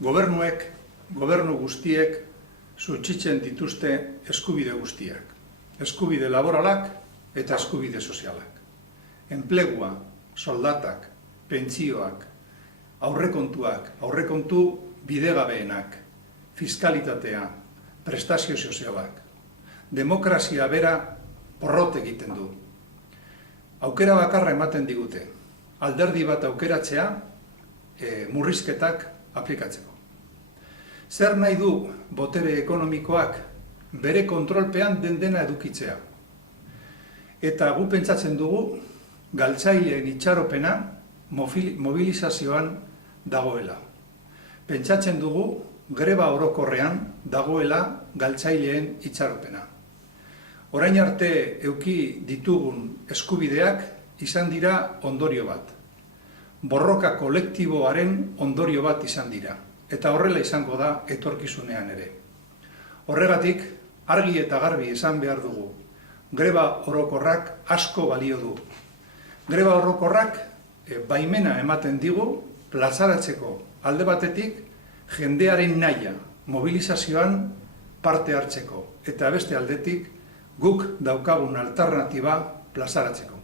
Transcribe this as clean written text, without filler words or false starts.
Gobernu guztiek suntsitzen dituzte eskubide guztiak. Eskubide laboralak eta eskubide sozialak. Enplegua, soldatak, pentsioak, aurrekontuak, aurrekontu bidegabeenak, fiskalitatea, prestazio sozialak. Demokrazia bera porrot egiten du. Aukera bakarra ematen digute. Alderdi bat aukeratzea murrizketak aplikatzeko. Zer nahi du botere ekonomikoak bere kontrolpean dena edukitzea. Eta gu pentsatzen dugu galtzaileen itxaropena mobilizazioan dagoela. Pentsatzen dugu greba orokorrean dagoela galtzaileen itxaropena. Orain arte eduki ditugun eskubideak izan dira ondorio bat. Borroka kolektiboaren ondorio bat izan dira. Eta horrela izango da etorkizunean ere. Horregatik, argi eta garbi esan behar dugu. Greba orokorrak asko balio du. Greba orokorrak baimena ematen digu plazaratzeko alde batetik jendearen nahia mobilizazioan parte hartzeko. Eta beste aldetik guk daukagun alternatiba plazaratzeko.